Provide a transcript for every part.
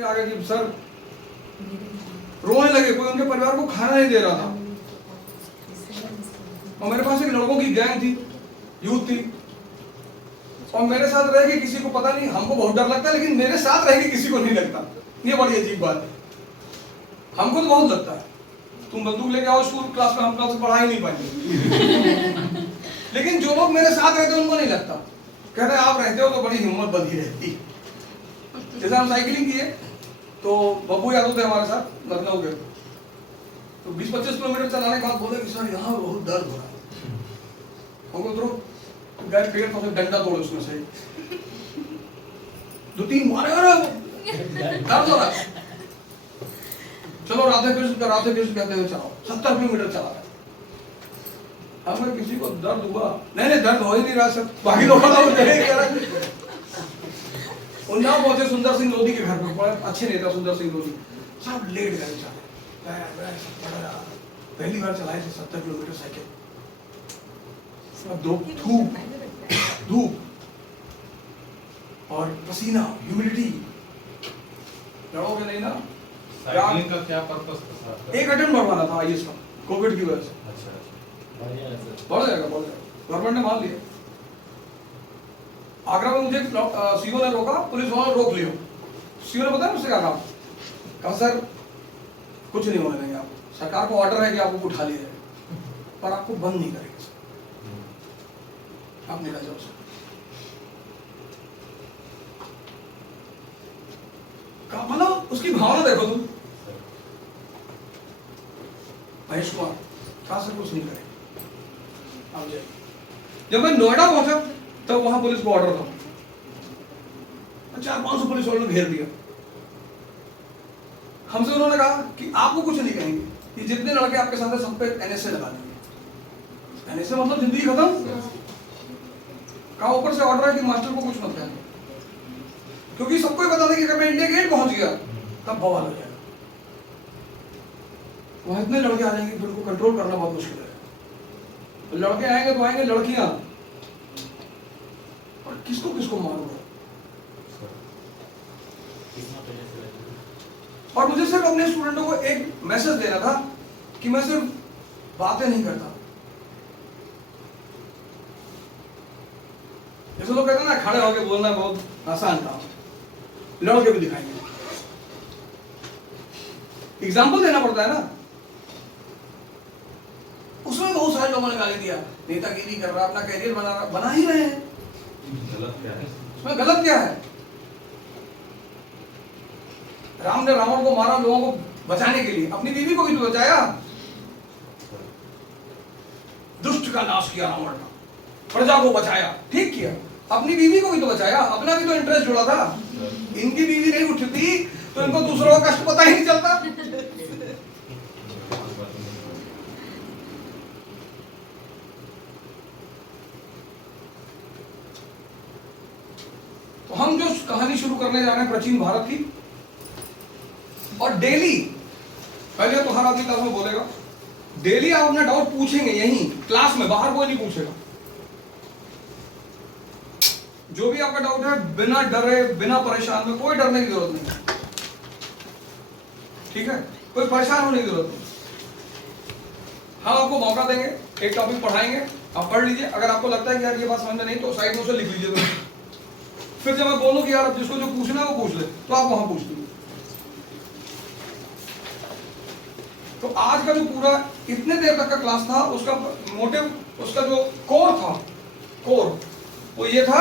पे आ गए कि सर रोने लगे, कोई उनके परिवार को खाना नहीं दे रहा था। और मेरे पास एक लड़कों की गैंग थी, यूथ थी, और मेरे साथ रह के किसी को पता नहीं, हमको बहुत डर लगता है लेकिन मेरे साथ रह के किसी को नहीं लगता। ये बड़ी अजीब बात है। हमको तो बहुत लगता है, तुम बंदूक लेके आओ स्कूल क्लास में, हम क्लास में पढ़ा ही नहीं पाएंगे। लेकिन जो लोग मेरे साथ रहते हैं उनको नहीं लगता, कहते हैं आप रहते हो तो बड़ी हिम्मत बंधी रहती। जैसे हम साइकिलिंग किए तो बब्बू यादव थे हमारे साथ लखनऊ के, तो 20-25 किलोमीटर चलाने के बाद बोले कि सर यहाँ बहुत दर्द हो रहा है। हमको तो गए पेड़ पर डंडा तोड़े उसमें से 2-3 मारे, दर्द हो रहा है, चलो राधे कृष्ण कहते हुए चलाओ। 70 किलोमीटर चला रहे। हमें किसी को दर्द हुआ नहीं, दर्द हो ही नहीं रहा सर, बाकी लोग उन्नाव पहुंचे सुंदर सिंह लोधी के घर पर, बड़े अच्छे नेता सुंदर सिंह लोधी, सब लेट गए। पहली बार चलाए थे 70 किलोमीटर साइकिल, धूप और पसीना, ह्यूमिडिटी, लड़ोगे नहीं ना। साइकिलिंग का क्या पर्पस था? एक अटेम्प्ट बढ़वाना था आईएएस का, कोविड की वजह से। अच्छा, बढ़ जाएगा, गवर्नमेंट ने मान लिया। आगरा में मुझे सीओ ने रोका, पुलिस वालों ने रोक लिया। सीओ ने बताया मुझसे कहा सर कुछ नहीं होने देंगे, आप सरकार को ऑर्डर है कि आपको उठा लिया जाए, पर आपको बंद नहीं करेंगे सर, आप निकल जाओ सर। कहा मतलब उसकी भावना देखो तुम। महेश कुमार कहा सर कुछ नहीं करेंगे, आप जाइए। जब मैं नोएडा पहुंचा तब वहां पुलिस को ऑर्डर था, 400-500 पुलिस वालों ने घेर दिया। हमसे उन्होंने कहा कि आपको कुछ नहीं कहेंगे, ये जितने लड़के आपके साथ हैं सब पे एनएसए लगा देंगे। एनएसए मतलब जिंदगी खत्म। कहा ऊपर से ऑर्डर है कि मास्टर को कुछ मत कहना, क्योंकि सबको ही बता दें कि अगर मैं इंडिया गेट पहुंच गया तब बवाल हो जाएगा। वहां इतने लड़के आ जाएंगे कि उनको कंट्रोल करना बहुत मुश्किल है। लड़के आएंगे तो आएंगे, लड़कियां, और किसको किसको मारूंगा। और मुझे सिर्फ अपने स्टूडेंटों को एक मैसेज देना था कि मैं सिर्फ बातें नहीं करता। जैसे लोग कहते हैं ना खड़े होकर बोलना बहुत आसान काम, लड़के भी दिखाएंगे, एग्जाम्पल देना पड़ता है ना। उसमें बहुत सारे लोगों ने गाली दिया, नेतागिरी कर रहा, अपना कैरियर बना रहा, बना ही रहे हैं, गलत क्या है उसमें गलत क्या है। राम ने रावण को मारा लोगों को बचाने के लिए, अपनी बीवी को भी तो बचाया। दुष्ट का नाश किया रावण का, प्रजा को बचाया, ठीक किया। अपनी बीवी को भी तो बचाया, अपना भी तो इंटरेस्ट जुड़ा था। इनकी बीवी नहीं उठती तो इनको दूसरों का कष्ट पता ही नहीं चलता। तो हम जो कहानी शुरू करने जा रहे हैं प्राचीन भारत की, और डेली, पहले तो हर आदमी क्लास में बोलेगा, डेली आप अपना डाउट पूछेंगे यहीं क्लास में, बाहर कोई नहीं पूछेगा। जो भी आपका डाउट है बिना डरे, बिना परेशान में, कोई डरने की जरूरत नहीं, ठीक है, कोई परेशान होने की जरूरत नहीं। हम आपको मौका देंगे, एक टॉपिक पढ़ाएंगे, आप पढ़ लीजिए। अगर आपको लगता है कि यार ये बात समझ में नहीं तो साइड में उसे लिख लीजिए। फिर जब मैं बोलूं कि यार जिसको जो पूछना है वो पूछ ले, तो आप वहां पूछ लीजिए। तो आज का जो पूरा इतने देर तक का क्लास था, उसका मोटिव, उसका जो कोर था, कोर वो ये था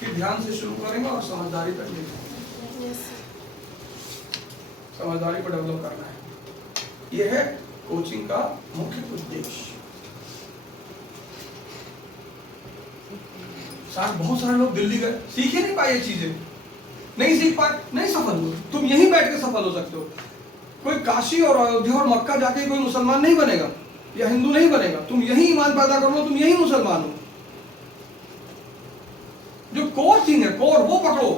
कि ध्यान से शुरू करेंगे और समझदारी पर ले जाएंगे। समझदारी पर डेवलप करना है, यह है कोचिंग का मुख्य उद्देश्य। बहुत सारे लोग दिल्ली गए, सीख ही नहीं पाए ये चीजें, नहीं सीख पाए, नहीं सफल हुए। तुम यहीं बैठ के सफल हो सकते हो। कोई काशी और अयोध्या और मक्का जाके कोई मुसलमान नहीं बनेगा या हिंदू नहीं बनेगा। तुम यही ईमान पैदा कर लो, तुम यही मुसलमान हो। जो कोर थिंग है, कोर वो पकड़ो।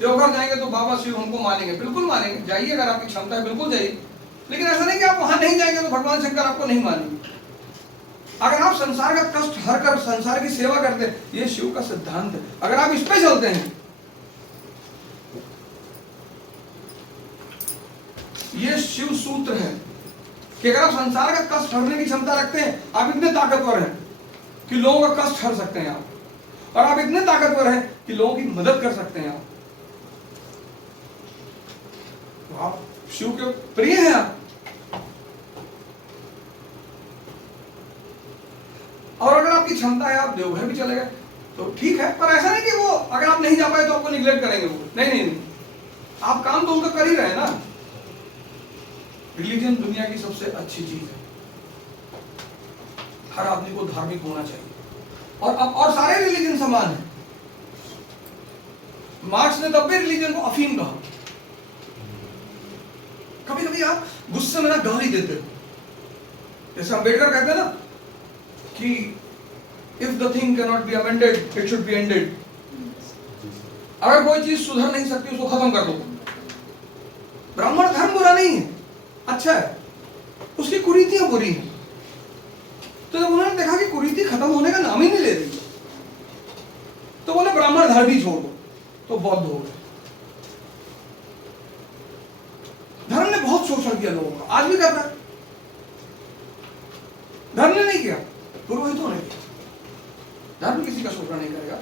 देवघर जाएंगे तो बाबा शिव हमको मानेंगे, बिल्कुल मानेंगे, जाइए अगर आपकी क्षमता है, बिल्कुल जाइए। लेकिन ऐसा नहीं कि आप वहां नहीं जाएंगे तो भगवान शंकर आपको नहीं मानेंगे। अगर आप संसार का कष्ट हर कर संसार की सेवा करते हैं, ये शिव का सिद्धांत है। अगर आप इस पे चलते हैं ये शिव सूत्र है कि अगर आप संसार का कष्ट हरने की क्षमता रखते हैं, आप इतने ताकतवर हैं कि लोगों का कष्ट हर सकते हैं आप, और आप इतने ताकतवर हैं कि लोगों की मदद कर सकते हैं आप, तो आप शिव के प्रिय हैं आप। और अगर आपकी क्षमता है आप देवघर भी चले गए तो ठीक है, पर ऐसा नहीं कि वो अगर आप नहीं जा पाए तो आपको निग्लेक्ट करेंगे वो, नहीं, आप काम तो उनका कर ही रहे हैं ना। रिलीजन दुनिया की सबसे अच्छी चीज है, हर आदमी को धार्मिक होना चाहिए, और सारे रिलीजन समान है। मार्क्स ने तब भी रिलीजन को अफीम कहा। कभी कभी आप गुस्से में ना गाली देते हो, जैसे अम्बेडकर कहते हैं ना कि if the thing can not be amended it should be ended. अगर कोई चीज सुधर नहीं सकती उसको खत्म कर दो। ब्राह्मण धर्म बुरा नहीं है, अच्छा है, उसकी कुरीतियां बुरी हैं। तो जब उन्होंने देखा कि कुरीति खत्म होने का नाम ही नहीं ले रही, तो बोले ब्राह्मण धर्म ही छोड़ दो, तो बौद्ध हो गए। धर्म ने बहुत शोषण किया लोगों का, आज भी कर रहा है। धर्म ने नहीं किया, पुरोहितों ने किया। धर्म किसी का शोषण नहीं करेगा।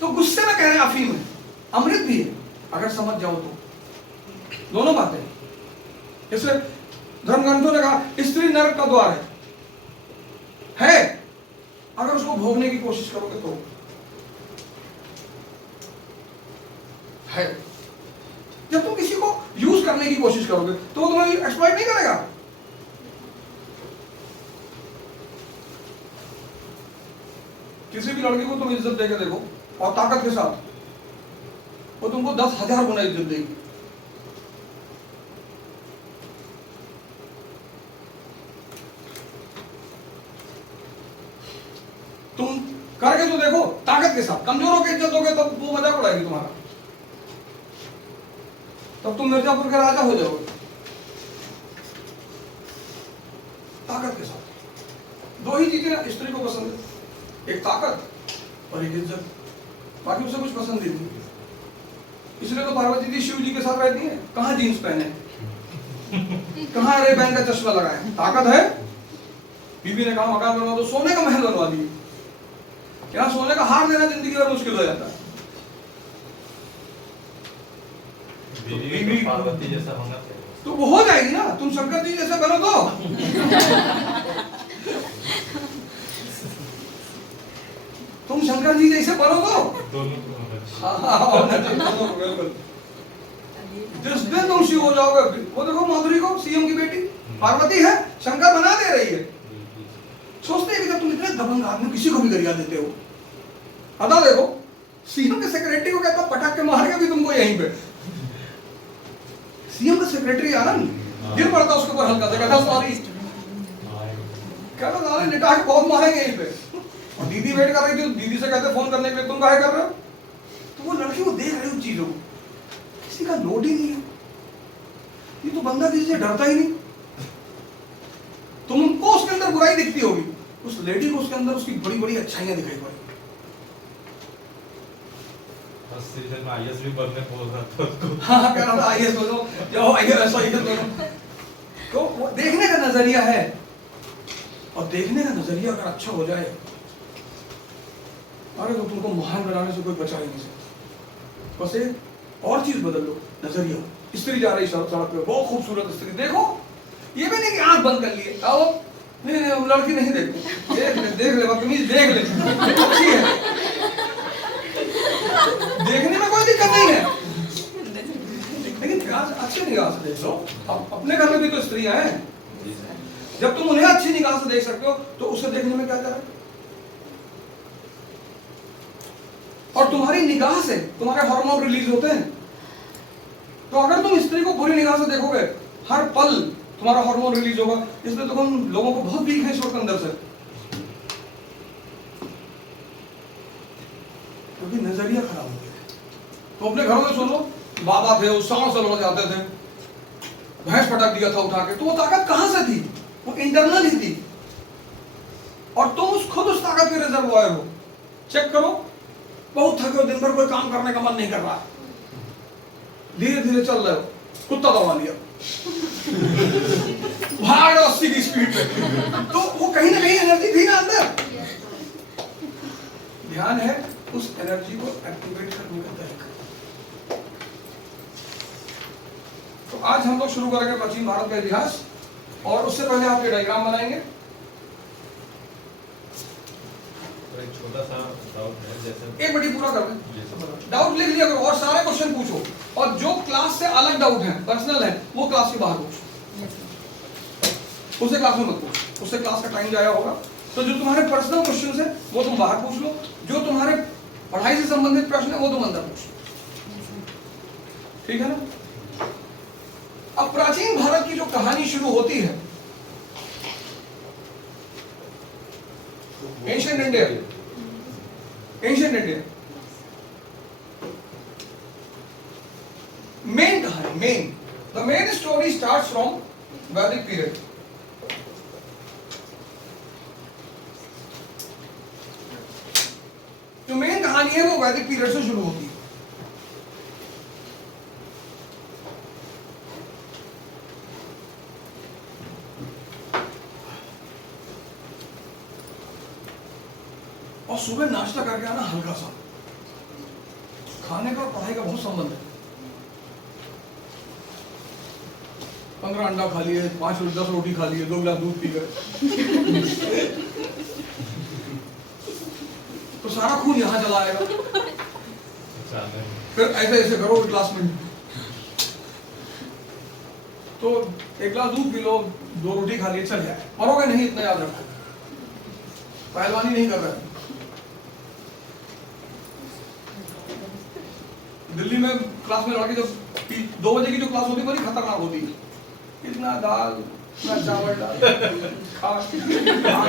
तो गुस्से में कह रहे हैं अफीम है, अमृत भी है अगर समझ जाओ तो, दोनों बातें। जैसे धर्म ग्रंथों ने कहा स्त्री नरक का द्वार है, अगर उसको भोगने की कोशिश करोगे तो है। जब तुम किसी को यूज करने की कोशिश करोगे तो वो तुम्हें एक्सप्लॉइट नहीं करेगा। किसी भी लड़की को तुम इज्जत देके देखो और ताकत के साथ, वो तुमको 10,000 गुना इज्जत देगी। तुम करके तो देखो ताकत के साथ, कमजोरों की इज्जत दोगे तब वो मजाक उड़ाएगी तुम्हारा, तब तुम मिर्जापुर के राजा हो जाओगे। ताकत के साथ। दो ही चीजें स्त्री को पसंद है, एक ताकत और एक इज्जत, बाकी उसे कुछ पसंद ही नहीं। इसलिए तो पार्वती जी शिव जी के साथ रहती है। कहाँ जीन्स पहने, कहाँ रे बैन का चश्मा लगाए, ताकत है। बीबी ने कहा मकान बनवा दो, सोने का महल बनवा दिए। क्या सोने का हार देना जिंदगी में मुश्किल हो जाता है। बीवी तो पार्वती जैसा होना चाहिए, तो वो हो जाएगी ना। तुम शंकर जी जैसे बनो तो तुम शंकर जी जैसे बनो तो दोनों को होना बिल्कुल। जिस दिन तुम शिव हो जाओगे, वो देखो माधुरी को, सीएम की बेटी पार्वती है, शंकर बना दे रही है। सोचते हैं कि जब तुम इतने दबंग आदमी किसी को भी गरिया देते हो, अदा देखो सीएम के सेक्रेटरी को कहता पटाख के मार के भी तुमको यहीं पे। सीएम का सेक्रेटरी आनंद गिर पड़ता उसके ऊपर हल्का से, कहता सॉरी, कहता साले निकाह के बहुत मारेंगे यहीं पे। और दीदी वेट कर रही थी, दीदी से कहते फोन करने के लिए, तुम काहे कर रहे हो? तो वो लड़की वो देख रही उन चीजों को, किसी का लोड ही नहीं है। ये तो बंदा किसी से डरता ही नहीं। तुमको उसके अंदर बुराई दिखती होगी, उस लेडी को उसके अंदर उसकी बड़ी बड़ी अच्छाइयां दिखाई पड़ी। सीजन में आईएएस भी बनने बोल रहा था उसको। हाँ कह रहा था आईएएस बनो, जाओ आईएएस बनो। तो वो देखने का नजरिया है, और देखने का नजरिया अगर अच्छा हो जाए, अरे तो तुमको महान बनाने से कोई बचा ही नहीं सकता। बस एक और चीज बदल लो, नजरिया। स्त्री जा रही सड़क पे, बहुत खूबसूरत स्त्री, देखो ये भी नहीं कि आंख बंद कर लिए, आओ नहीं लड़की नहीं देखो, देख ले बदतमीज, देख ले अच्छी है, देखने में कोई दिक्कत नहीं है, लेकिन अच्छी निगाह से देख लो। अपने घर में भी तो स्त्रियां हैं, जब तुम उन्हें अच्छी निगाह से देख सकते हो तो उसे देखने में क्या करें। और तुम्हारी निगाह से तुम्हारे हार्मोन रिलीज होते हैं। तो अगर तुम स्त्री को बुरी निगाह से देखोगे, हर पल तुम्हारा हार्मोन रिलीज होगा। इसलिए तो हम लोगों को बहुत वीक है इस वक्त अंदर से, क्योंकि नजरिया खराब हो गया। तो अपने घरों में सुनो, बाबा थे वो 100 साल हो जाते थे, भैंस पटक दिया था उठा के, तो वो ताकत कहां से थी? वो इंटरनल ही थी। और तुम खुद उस ताकत के रिजर्वॉयर हो। चेक करो, बहुत थके हो, दिन भर कोई काम करने का मन नहीं कर रहा, धीरे धीरे चल रहे हो, कुत्ता दौड़ा लिया, भाग 80 की स्पीड पे, तो वो कहीं ना कहीं एनर्जी थी ना अंदर। ध्यान है उस एनर्जी को एक्टिवेट करने का तरीका। तो आज हम लोग शुरू करेंगे प्राचीन भारत का इतिहास, और उससे पहले आप ये डायग्राम बनाएंगे। एक छोटा सा डाउट है, जैसे एक मिनट पूरा कर लें, डाउट लिख लिया करो और सारे क्वेश्चन पूछो, और जो क्लास से अलग डाउट है, पर्सनल है, वो क्लास के बाहर पूछो, उसे क्लास में मत पूछो, उससे क्लास का टाइम जाया होगा। तो जो तुम्हारे पर्सनल क्वेश्चन है वो तुम बाहर पूछ लो, जो तुम्हारे पढ़ाई से संबंधित प्रश्न है वो तुम अंदर पूछ लो, ठीक है ना। अब प्राचीन भारत की जो कहानी शुरू होती है, ancient India, ancient India main कहानी, the main story starts from Vedic period. जो मेन कहानी है वो वैदिक पीरियड से शुरू होती है। और सुबह नाश्ता करके आना हल्का सा, खाने का और पढ़ाई का बहुत संबंध है। 15 अंडा खा लिए, 10 रोटी खा लिए, 2 गिलास दूध पी गए, तो सारा खून यहां चला आएगा। फिर ऐसे ऐसे करो क्लास में, तो 1 गिलास दूध पी लो, 2 रोटी खा लिए, चल जाए, मरोगे नहीं, इतना याद रखो। पहलवानी नहीं कर रहे। दिल्ली में क्लास में लड़के जब 2 बजे की जो क्लास होती है बड़ी खतरनाक होती है, इतना दाल, इतना चावल डाल खा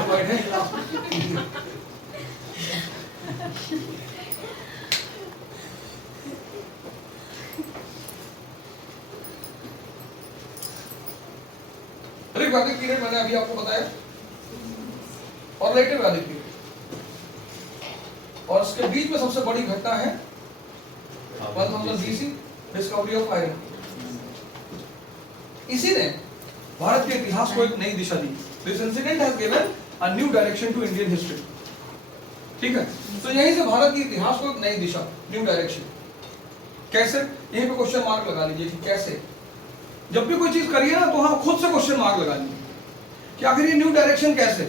बैठे क्लास में। वैदिक पीरियड मैंने अभी आपको बताया, और लेटर वैदिक पीरियड, और इसके बीच में सबसे बड़ी घटना है 1000 BC, डिस्कवरी ऑफ आयरन। इसी ने भारत के इतिहास को एक नई दिशा दी। This incident has given a new direction to Indian history, ठीक है। तो यहीं से भारत के इतिहास को एक नई दिशा, न्यू डायरेक्शन। कैसे? यहीं पे क्वेश्चन मार्क लगा लीजिए कि कैसे। जब भी कोई चीज करिए ना तो हाँ खुद से क्वेश्चन मार्क लगा लीजिए कि आखिर ये न्यू डायरेक्शन कैसे।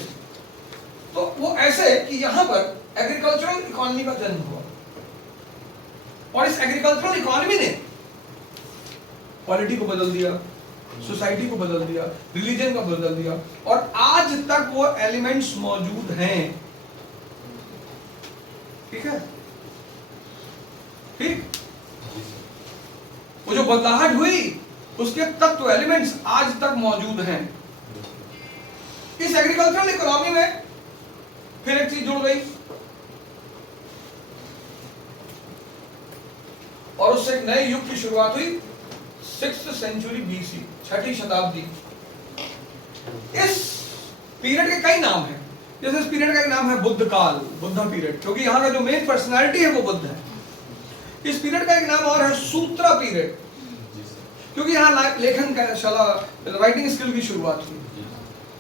तो वो ऐसे कि यहां पर एग्रीकल्चरल इकोनॉमी का जन्म हुआ, और इस एग्रीकल्चरल इकोनॉमी ने पॉलिटी को बदल दिया, सोसाइटी को बदल दिया, रिलीजन को बदल दिया, और आज तक वो एलिमेंट्स मौजूद हैं, ठीक है। ठीक, वो जो बदलाहट हुई उसके तत्व एलिमेंट्स आज तक मौजूद हैं। इस एग्रीकल्चरल इकोनॉमी में फिर एक चीज जुड़ गई, और उससे एक नए युग की शुरुआत हुई 6th सेंचुरी BC, 6ठी शताब्दी। इस पीरियड के कई नाम हैं, जैसे इस पीरियड का एक नाम है बुद्ध काल, बुद्धा पीरियड, क्योंकि यहाँ का जो मेन पर्सनालिटी है वो बुद्ध है। इस पीरियड का एक नाम और है सूत्रा पीरियड, क्योंकि यहाँ लेखन का राइटिंग स्किल की शुरुआत हुई।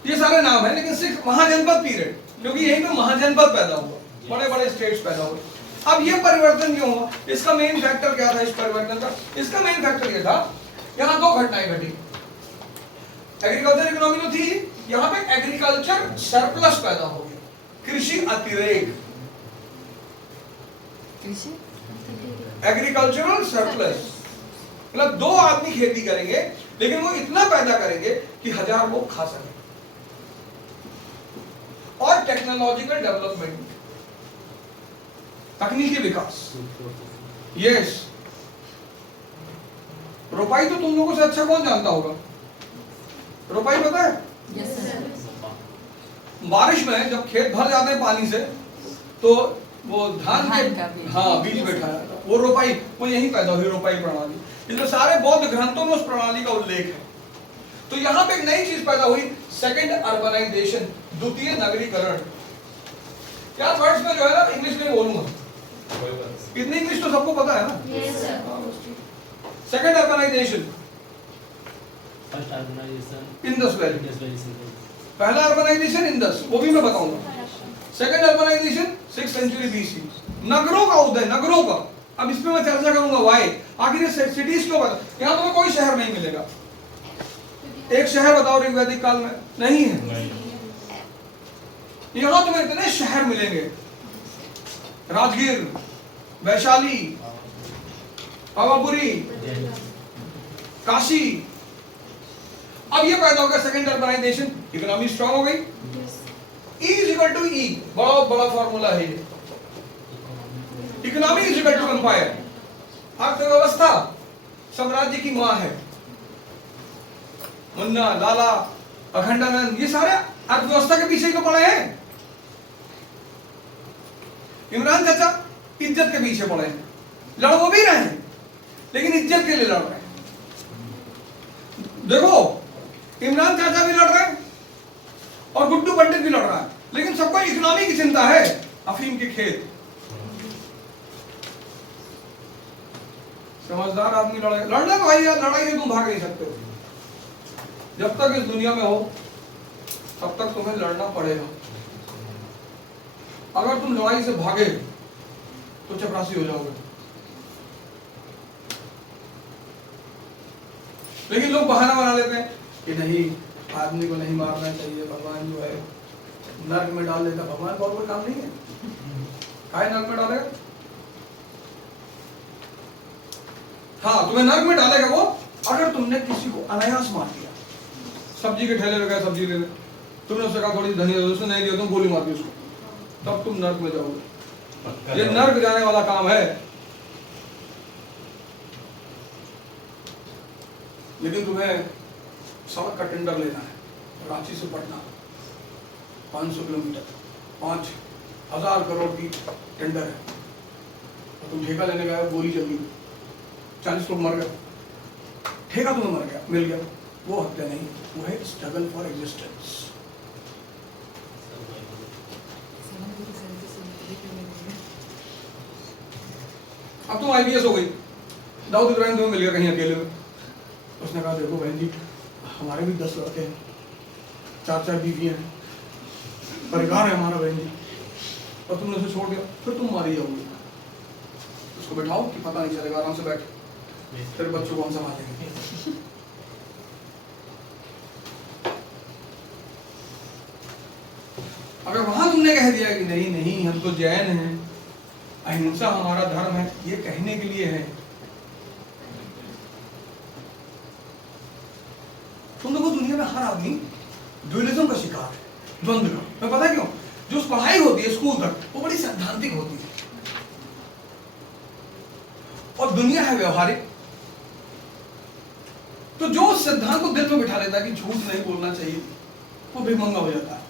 ये सारे नाम है, लेकिन सिर्फ महाजनपद पीरियड, क्योंकि यहीं पे महाजनपद पैदा हुआ, बड़े बड़े स्टेट्स पैदा हुए। अब ये परिवर्तन क्यों हुआ? इसका मेन फैक्टर क्या था इस परिवर्तन का? इसका मेन फैक्टर ये था, यहाँ 2 घटनाएं घटी। एग्रीकल्चर इकोनॉमी जो थी, यहाँ पे एग्रीकल्चर सरप्लस पैदा हो गया, कृषि अतिरेक, एग्रीकल्चरल सरप्लस, मतलब 2 आदमी खेती करेंगे लेकिन वो इतना पैदा करेंगे कि 1000 लोग खा सकें। और टेक्नोलॉजिकल डेवलपमेंट, तकनीकी विकास। यस, रोपाई तो तुम लोगों से अच्छा कौन जानता होगा? रोपाई पता है? Yes sir. बारिश में जब खेत भर जाते हैं पानी से, तो वो धान के बीज। हाँ बीज बैठा जाता है, वो रोपाई, वो यही पैदा हुई रोपाई प्रणाली। इसमें सारे बौद्ध ग्रंथों में उस प्रणाली का उल्लेख है। तो यहाँ पे एक नई चीज पैदा हुई, सेकंड अर्बनाइजेशन, द्वितीय नगरीकरण। क्या वर्ड्स में जो है ना इंग्लिश में बोलूंगा, इतनी इंग्लिश तो सबको पता है ना। Yes sir. Second urbanization, first urbanization Indus valley. Industrialization. पहला अर्बनाइजेशन इंडस, वो भी मैं बताऊंगा। Second urbanisation 6th century BC, नगरों का उदय, नगरों का। अब इस पे मैं चर्चा करूंगा वाई, आखिर ये सिटीज क्यों बना। यहाँ तुम्हें कोई शहर नहीं मिलेगा। एक शहर बताओ ऋग्वैदिक काल में, नहीं है। यहाँ तुम्हें इतने शहर मिलेंगे, राजगीर, वैशाली, पावापुरी, काशी। अब ये पैदा हो गया सेकंड अर्बनाइजेशन, इकोनॉमी स्ट्रांग हो गई। E is equal to E, बड़ा बड़ा फॉर्मूला है ये। Economy is equal to empire. अर्थव्यवस्था साम्राज्य की मां है। मुन्ना, लाला, अखंडानंद, ये सारे अर्थव्यवस्था के पीछे क्यों पड़े हैं? इमरान चाचा इज्जत के पीछे पड़े हैं। लड़ वो भी रहे हैं, लेकिन इज्जत के लिए लड़ रहे हैं। देखो, इमरान चाचा भी लड़ रहे हैं और गुड्डू पंडित भी लड़ रहा है, लेकिन सबको इकोनॉमी की चिंता है। अफीम के खेत। समझदार आदमी लड़े, लड़ने को भाई यार, लड़ाई से तुम भाग नहीं सकते। जब तक इस दुनिया में हो तब तक तुम्हें लड़ना पड़ेगा। अगर तुम लड़ाई से भागे तो चपरासी हो जाओगे। लेकिन लोग बहाना बना लेते हैं कि नहीं, आदमी को नहीं मारना चाहिए, भगवान जो है नर्क में डाल देता। भगवान का और कोई काम नहीं है, काहे नर्क में डालेगा? हाँ, तुम्हें नर्क में डालेगा वो अगर तुमने किसी को अनायास मार दिया। सब्जी के ठेले पे गए सब्जी लेने, तुमने उससे कहा थोड़ी धनिया दो, उसने नहीं दिया, तुम गोली मार दी उसको, तब तुम नर्क में जाओगे। ये नर्क जाने वाला काम है। लेकिन तुम्हें सड़क का टेंडर लेना है, रांची से पटना 500 किलोमीटर, 5,000 करोड़ की टेंडर है, और तुम ठेका लेने गए, गोली चल गई, 40 लोग मर गए, ठेका तुम्हें मर गया, मिल गया। वो हत्या नहीं, वो है स्ट्रगल फॉर एग्जिस्टेंस। अब तुम आईपीएस हो गई, दाऊद इब्राहिम तुम्हें मिल गया कहीं अकेले में। उसने कहा देखो बहन जी, हमारे भी 10 लड़के हैं, 4 बीवी हैं, परिवार है हमारा बहन जी, और तुमने उसे छोड़ दिया, फिर तुम मारी जाओगी। उसको बैठाओ कि पता नहीं चलेगा, आराम से बैठ, तेरे बच्चों को हम संभालेंगे। अगर वहां तुमने कह दिया कि नहीं नहीं, हम तो जैन हैं, अहिंसा हमारा धर्म है, ये कहने के लिए है। तुम देखो दुनिया में हर आदमी ड्यूअलिज्म का शिकार है, द्वंद्व का। मैं पता क्यों? जो पढ़ाई होती है स्कूल तक, वो बड़ी सैद्धांतिक होती है, और दुनिया है व्यवहारिक। तो जो सिद्धांत को दिल में बिठा लेता है कि झूठ नहीं बोलना चाहिए, वो भिखमंगा हो जाता है।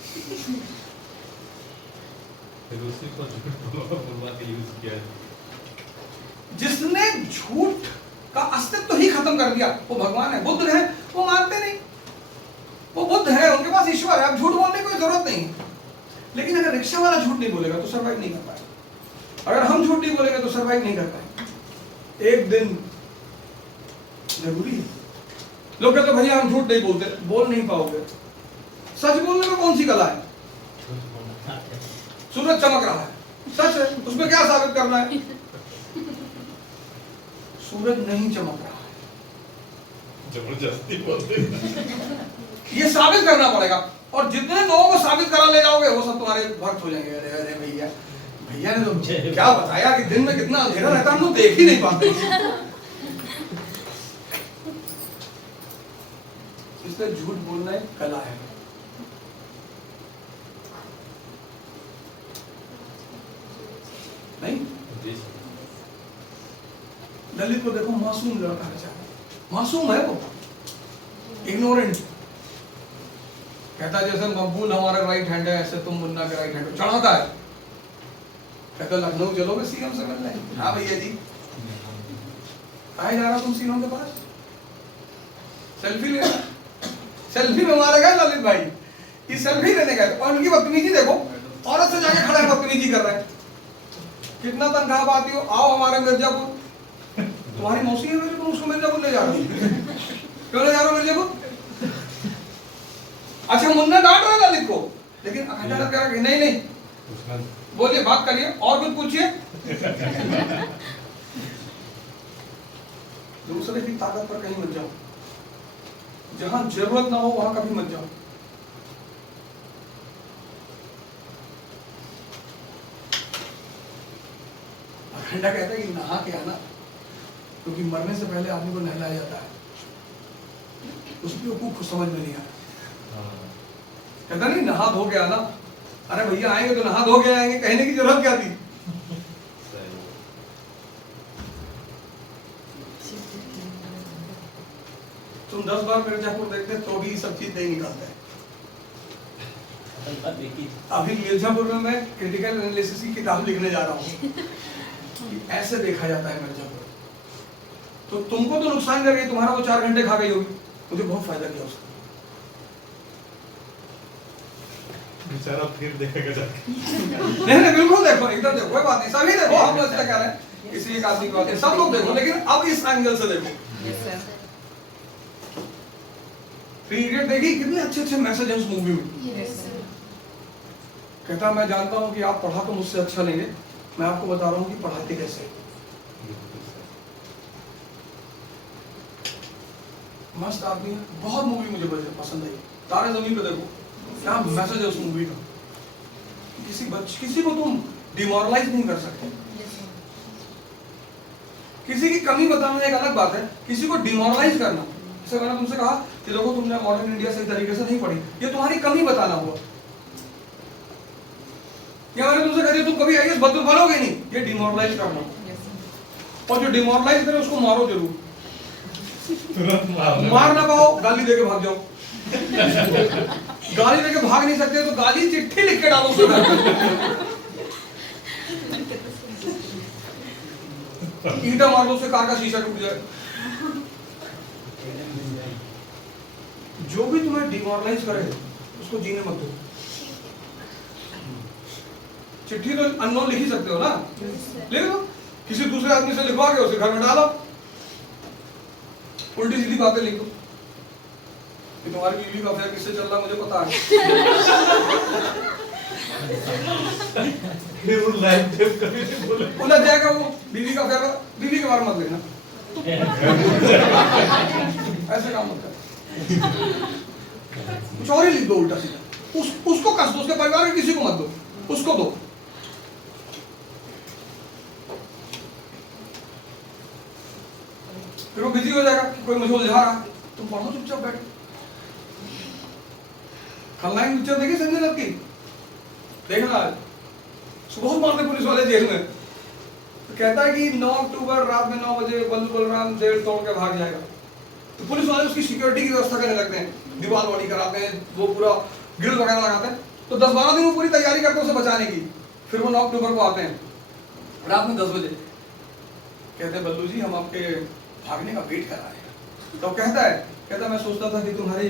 जिसने झूठ का अस्तित्व ही खत्म कर दिया वो भगवान है। बुद्ध है, वो मानते नहीं, वो बुद्ध है, उनके पास ईश्वर है, अब झूठ बोलने की कोई जरूरत नहीं। लेकिन अगर रिक्शा वाला झूठ नहीं बोलेगा तो सर्वाइव नहीं कर पाएगा। अगर हम झूठ नहीं बोलेंगे तो सर्वाइव नहीं कर पाएंगे। एक दिन जरूरी है। लोग कहते भैया हम झूठ नहीं बोलते, बोल नहीं पाओगे। सच बोलने में कौन सी कला है? सूरज चमक रहा है, सच है, उसमें क्या साबित करना है? सूरज नहीं चमक रहा है, जबरदस्ती बोलते, ये साबित करना पड़ेगा। और जितने लोगों को साबित करा ले जाओगे वो सब तुम्हारे भक्त हो जाएंगे। अरे अरे भैया, भैया ने तो क्या बताया कि दिन में कितना अंधेरा रहता, हम लोग देख ही नहीं पाते। इसलिए झूठ बोलना एक कला है। नहीं, ललित को देखो, मासूम लड़का है, मासूम है वो, इग्नोरेंट। कहता जैसे मकबूल हमारा राइट हैंड है, ऐसे तुम मुन्ना के राइट हैंड। चढ़ाता है, कहता लखनऊ चलोगे सीएम से मिलने? हाँ भैया जी। कहाँ जा रहा तुम सीएम के पास? सेल्फी लेना, सेल्फी में मारे गए ललित भाई, ये सेल्फी लेने गए। और उनकी बदतमीजी देखो, औरत से जाके खड़ा है, बदतमीजी कर रहा है। कितना तनख्वाह पाती हो? आओ हमारे मिर्जापुर। तुम्हारी मौसी है मेरे को, उसको मिर्जापुर ले जा रहा हूँ। क्यों ले जा रहा हूँ मिर्जापुर? अच्छा मुन्ना डांट रहा था लिखो, लेकिन अचानक कह रहा कि नहीं नहीं, बोलिए बात करिए और कुछ पूछिए। दूसरे की ताकत पर कहीं मत जाओ, जहां जरूरत ना हो वहां कभी मत जाओ। अखंडा कहता है कि नहा के आना, क्योंकि मरने से पहले आदमी को नहलाया जाता है। उसकी कुछ समझ में नहीं आया, कहता नहीं नहा धो के आना। अरे भैया आएंगे तो नहा धो के आएंगे, कहने की जरूरत क्या थी? तुम 10 बार मिर्जापुर देखते तो भी सब चीज नहीं निकालते। अभी मिर्जापुर में मैं क्रिटिकल एनालिसिस की किताब लिखने जा रहा हूँ, ऐसे देखा जाता है मिर्जापुर। तो तुमको तो नुकसान कर गई, तुम्हारा वो 4 घंटे खा गई होगी, मुझे बहुत फायदा किया उसका। बेचारा फिर देखेगा जाके। नहीं बिल्कुल देखो, एकदम देखो, कोई बात नहीं, सभी देखो। हम लोग इसका कह रहे हैं किसी एक आदमी की बात है, सब लोग देखो, लेकिन अब इस एंगल से देखो। पीरियड देखी, कितने अच्छे अच्छे मैसेज हैं उस मूवी में। कहता मैं जानता हूं कि आप पढ़ा तो मुझसे अच्छा लेंगे, मैं आपको बता रहा हूं कि पढ़ाते कैसे। मस्त आदमी है, बहुत मूवी मुझे पसंद आई। तारे जमीन पे देखो, क्या मैसेज है उस मूवी का। किसी को तुम डिमोरलाइज नहीं कर सकते। किसी की कमी बताना एक अलग बात है, किसी को डिमोरलाइज करना। जैसे मैंने तुमसे कहा कि देखो तुमने मॉडर्न इंडिया सही तरीके से नहीं पढ़ी, ये तुम्हारी कमी बताना हुआ। या मैंने तुमसे कह दिया तुम कभी आईएएस बनोगे नहीं, ये डिमोरलाइज करना। और जो डिमोरलाइज करे उसको मारो जरूर, मार ना पाओ गाली देके भाग जाओ। गाली देके भाग नहीं सकते तो गाली चिट्ठी लिख के डालो उसमें। ईंटा मार दो, उससे कार का शीशा टूट जाए। जो भी तुम्हें डिमोरलाइज करे उसको जीने मत दो। चिट्ठी तो अननोन लिख ही सकते हो ना, लिख दो, किसी दूसरे आदमी से लिखवा के उसे घर में डालो, उल्टी सीधी बातें लिख दो कि तुम्हारी बीवी का अफेयर किससे चल रहा मुझे पता है। फिर वो लाइव टेप कभी नहीं बोले, उलझ जाएगा वो। बीवी का अफेयर, बीवी के बारे में मत लिखना, ऐसे काम मत कर। कुछ और ही लिख दो उल्टा सीधा, उसको कस दो, उसके परिवार के किसी को मत दो, उसको दो। फिर वो बिजी हो जाएगा कि कोई मुझे उलझा रहा, तुम पढ़ो चुपचाप बैठ। खलनायक पिक्चर देखी संजय दत्त की? देखना, सुबह मारते पुलिस वाले जेल में, तो कहता है कि 9 अक्टूबर रात में 9 बजे बल्लू बलराम जेल तोड़ के भाग जाएगा। तो पुलिस वाले उसकी सिक्योरिटी की व्यवस्था करने लगते हैं, दीवार वाड़ी कराते हैं, वो पूरा ग्रिल वगैरह लगाते हैं। तो 10-12 दिन वो पूरी तैयारी करते हैं उसे बचाने की। फिर वो 9 अक्टूबर को आते हैं रात में 10 बजे, कहते हैं बल्लू जी हम आपके भागने का वेट कर रहे हैं। तो कहता मैं सोचता था कि तुम्हारी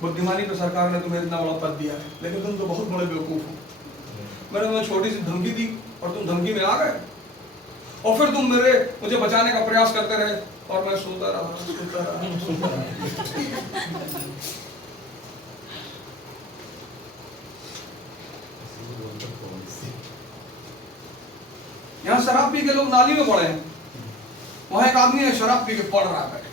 बुद्धिमानी पे सरकार ने तुम्हें इतना बड़ा पद दिया है, लेकिन तुम तो बहुत बड़े बेवकूफ हो। मैंने तुम्हें छोटी सी धमकी दी और तुम धमकी में आ गए, और फिर तुम मुझे बचाने का प्रयास करते रहे, और मैं सोता रहा। यहाँ शराब पी के लोग नाली में पड़े हैं, वहां एक आदमी है शराब पी के पड़ रहा है,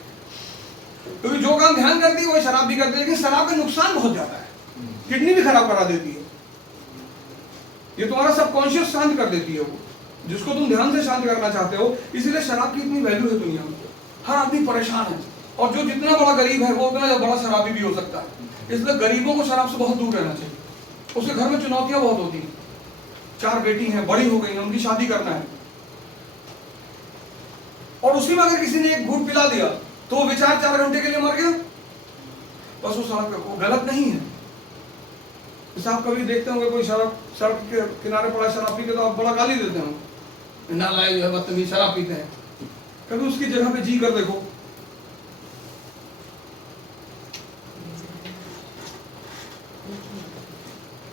क्योंकि जो काम ध्यान करती है वो शराब भी करती है, लेकिन शराब का नुकसान बहुत ज्यादा है, किडनी भी खराब करा देती है। ये तुम्हारा सबकॉन्शियस शांत कर देती है, वो जिसको तुम ध्यान से शांत करना चाहते हो। इसीलिए शराब की इतनी वैल्यू है दुनिया में, हर आदमी परेशान है, और जो जितना बड़ा गरीब है वो उतना बड़ा शराबी भी हो सकता है। इसलिए गरीबों को शराब से बहुत दूर रहना चाहिए। उसके घर में चुनौतियां बहुत होती हैं, 4 बेटी हैं, बड़ी हो गई, उनकी शादी करना है, और उसी में अगर किसी ने एक घूंट पिला दिया तो वो बेचारा 4 घंटे के लिए मर गया, बस वो सड़क पे, वो गलत नहीं है। जैसे आप कभी देखते होंगे कोई सड़क के किनारे पड़ा शराब पी के, तो आप बड़ा गाली देते हो, नालायक जो है बदतमीज शराब पीते हैं। कभी उसकी जगह पे जी कर देखो,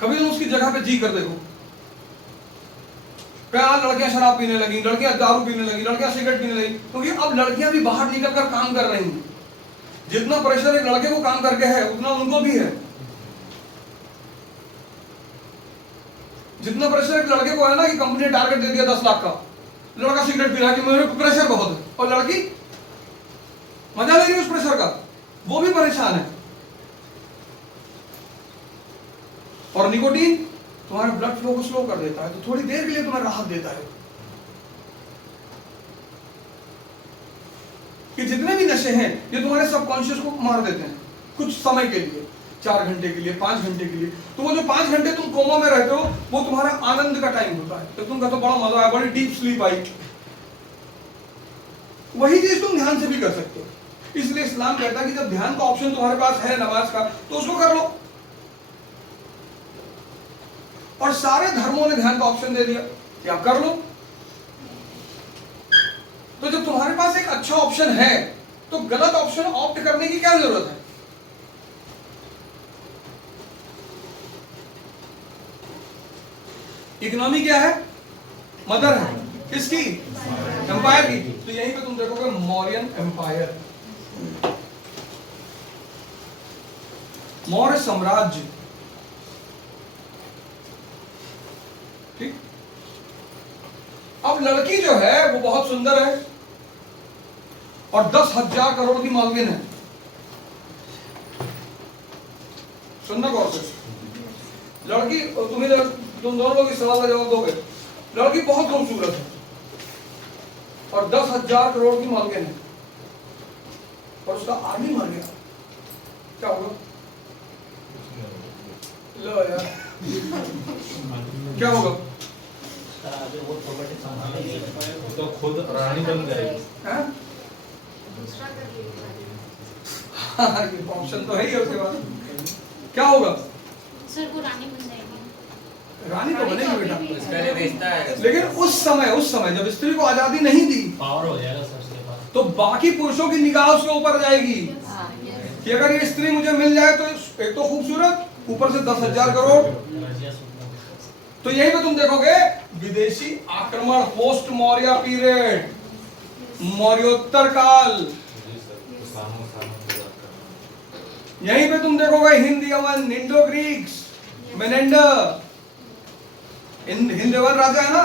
कभी तुम उसकी जगह पे जी कर देखो। क्या लड़कियां शराब पीने लगी, लड़कियां दारू पीने लगी, लड़कियां सिगरेट पीने लगी, क्योंकि अब लड़कियां भी बाहर निकलकर काम कर रही हैं। जितना प्रेशर एक लड़के को काम करके है उतना उनको भी है। जितना प्रेशर एक लड़के को है ना कि कंपनी ने टारगेट दे दिया 10 लाख का, लड़का सिगरेट पी रहा है कि मेरे को प्रेशर बहुत है, और लड़की मजा ले रही है उस प्रेशर का, वो भी परेशान है। और निकोटीन तुम्हारे ब्लड फ्लो को स्लो कर देता है, तो थोड़ी देर के लिए तुम्हें राहत देता है। कि जितने भी नशे हैं ये तुम्हारे सबकॉन्शियस को मार देते हैं कुछ समय के लिए, 4 घंटे के लिए, 5 घंटे के लिए। तो वो जो 5 घंटे तुम कोमा में रहते हो वो तुम्हारा आनंद का टाइम होता है, तो तुम कहते हो बड़ा मजा आया, बड़ी डीप स्लीप आई। वही चीज तुम ध्यान से भी कर सकते हो। इसलिए इस्लाम कहता है कि जब ध्यान का ऑप्शन तुम्हारे पास है नमाज का, तो उसको कर लो। और सारे धर्मों ने ध्यान का ऑप्शन दे दिया कि आप कर लो। तो जब तुम्हारे पास एक अच्छा ऑप्शन है तो गलत ऑप्शन ऑप्ट करने की क्या जरूरत है? इकोनॉमी क्या है? मदर है किसकी? एम्पायर की। तो यहीं पे तुम देखोगे मौर्यन एम्पायर, मौर्य साम्राज्य, ठीक। अब लड़की जो है वो बहुत सुंदर है और 10,000 करोड़ की मालकिन है। सुनना गौर से, लड़की, तुम दोनों लोग इस सवाल का जवाब दोगे। लड़की बहुत खूबसूरत है और 10,000 करोड़ की मालकिन है, और उसका आदमी मर गया, क्या होगा? लो यार, क्या होगा? तो खुद रानी बन जाएगी। ये ऑप्शन तो है ही, उसके बाद क्या होगा? सर वो रानी बन जाएगी। रानी तो बनेगी बेटा, पहले बेचता है। लेकिन उस समय जब स्त्री को आजादी नहीं दी पावर हो जाएगा सर उसके पास, तो बाकी पुरुषों की निगाह उसके ऊपर जाएगी कि अगर ये स्त्री मुझे मिल जाए तो एक तो खूबसूरत, ऊपर से 10,000 करोड़। तो यही पे तुम देखोगे विदेशी आक्रमण, पोस्ट मौर्य पीरियड, मौर्योत्तर काल। यहीं पे तुम देखोगे हिंद यमन, इंडो ग्रीक्स, मेनेंडर, हिंद यमन राजा है ना।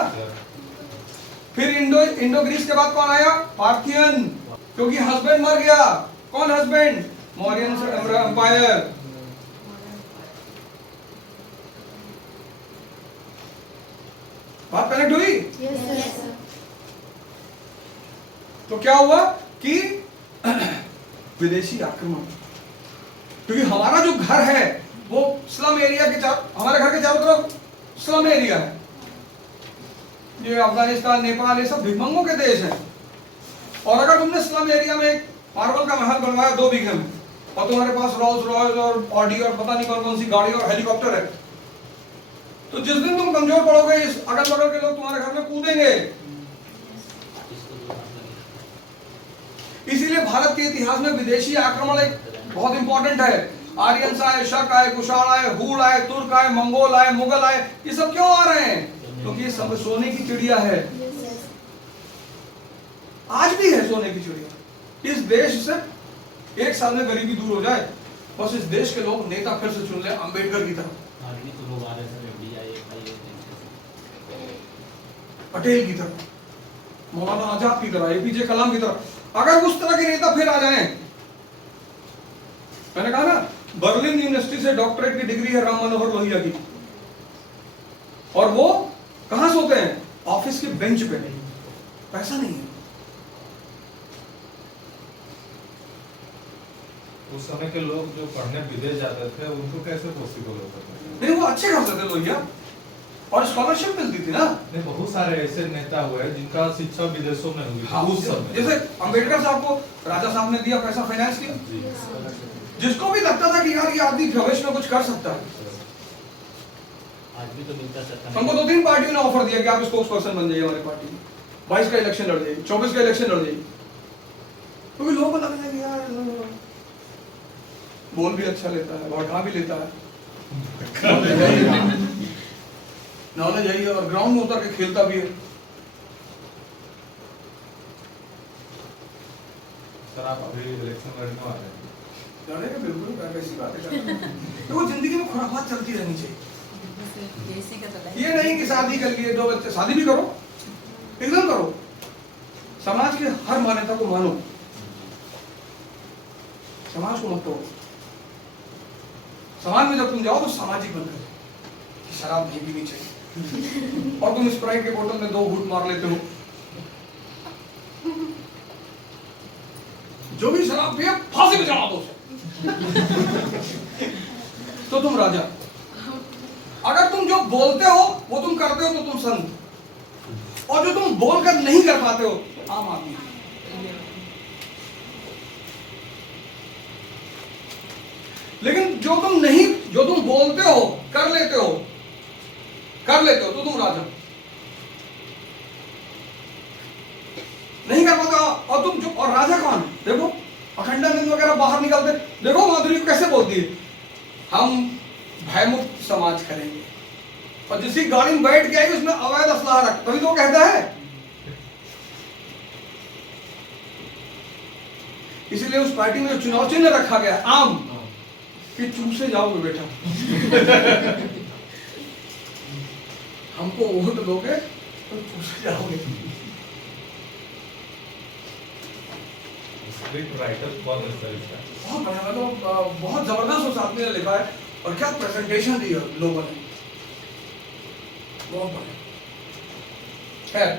फिर इंडो ग्रीस के बाद कौन आया? पार्थियन, क्योंकि हस्बैंड मर गया। कौन हस्बैंड? मौर्यन एम्पायर। बात कनेक्ट हुई? Yes sir. तो क्या हुआ कि विदेशी आक्रमण, क्योंकि हमारा जो घर है वो स्लम एरिया के हमारे घर के चारों तरफ स्लम एरिया है। ये अफगानिस्तान, नेपाल, ये सब भिखमंगों के देश हैं। और अगर तुमने स्लम एरिया में एक मार्बल का महल बनवाया 2 बीघे में, और तुम्हारे पास रोल्स रॉयस और ऑडी और पता नहीं कौन सी गाड़ी और हेलीकॉप्टर है, तो जिस दिन तुम कमजोर पड़ोगे इस अगल बगल के लोग तुम्हारे घर में कूदेंगे। इसीलिए भारत के इतिहास में विदेशी आक्रमण एक बहुत इंपॉर्टेंट है। आर्यंस आए, शक आए, कुषाण आए, हूण आए, तुर्क आए, मंगोल आए, मुगल आए, ये सब क्यों आ रहे हैं? क्योंकि ये सब सोने की चिड़िया है। आज भी है सोने की चिड़िया। इस देश से 1 साल में गरीबी दूर हो जाए, बस इस देश के लोग नेता फिर से चुन ले अंबेडकर की तरह, आदमी तो लोग आ रहे हैं पटेल की तरह, मौलाना आजाद की तरह, एपीजे कलाम की तरह। अगर उस तरह के नेता फिर आ जाएं, मैंने कहा ना बर्लिन यूनिवर्सिटी से डॉक्टरेट की डिग्री है राम मनोहर लोहिया की, और वो कहां सोते हैं? ऑफिस के बेंच पे। पैसा नहीं है। उस समय के लोग जो पढ़ने विदेश जाते थे उनको कैसे पॉसिबल हो सकता है? नहीं, वो अच्छे खासे थे लोहिया, और स्कॉलरशिप मिलती थी ना। नहीं, बहुत सारे ऐसे नेता हुए जिनका शिक्षा विदेशों में हुई हाँ, उस समय। जैसे अंबेडकर साहब को राजा साहब ने दिया पैसा, फाइनेंस किया। जिसको भी लगता था कि यार ये आदमी भविष्य में कुछ कर सकता है, आज भी तो मिलता है। हमको 2-3 पार्टियों ने ऑफर दिया कि आप स्पोक्स पर्सन बन जाइए हमारी पार्टी में, 22 का इलेक्शन लड़ जाइए, 24 का इलेक्शन लड़ जाइए। क्योंकि लोगों को लगता है कि यार बोल भी अच्छा लेता है, भड़का भी लेता है, नॉलेज है और ग्राउंड में उतर के खेलता भी है। सर आप अभी इलेक्शन लड़ने वाले हैं? लड़ेगा बिल्कुल, कैसी बातें कर रहे हैं। तो वो जिंदगी में खुराफात चलती रहनी चाहिए। देसी का तो ये नहीं कि शादी कर लिए 2 बच्चे, शादी भी करो, एकदम करो, समाज की हर मान्यता को मानो, समाज को मत तोड़ो। समाज में जब तुम जाओ तो सामाजिक बनकर कि शराब नहीं पीनी चाहिए और तुम स्प्राइट के बोतल में 2 घूंट मार लेते हो। जो भी शराब पिए फांसी पे चढ़ा दो उसे। तो तुम राजा। अगर तुम जो बोलते हो वो तुम करते हो तो तुम संत, और जो तुम बोलकर नहीं कर पाते हो आम आदमी। लेकिन जो तुम बोलते हो कर लेते हो तो तुम राजा। नहीं कर पाते और तुम जो, और राजा कौन? देखो अखंडानंद वगैरह बाहर निकलते, देखो माधुरी को कैसे बोलती है, हम भयमुक्त समाज करेंगे, और जिसकी गाड़ी में बैठ के आई उसमें अवैध असलाह रख, तभी तो वो कहता है। इसीलिए उस पार्टी में जो चुनाव चिन्ह रखा गया आम, कि चूसे जाओगे बेटा। हमको वोट दोगे तो चूसे जाओगे। स्क्रिप्ट राइटर कौन है सर इसका? बहुत बढ़िया, मतलब बहुत जबरदस्त उस आदमी ने लिखा है, और क्या प्रेजेंटेशन दी है लोगों ने, बहुत बढ़िया। खैर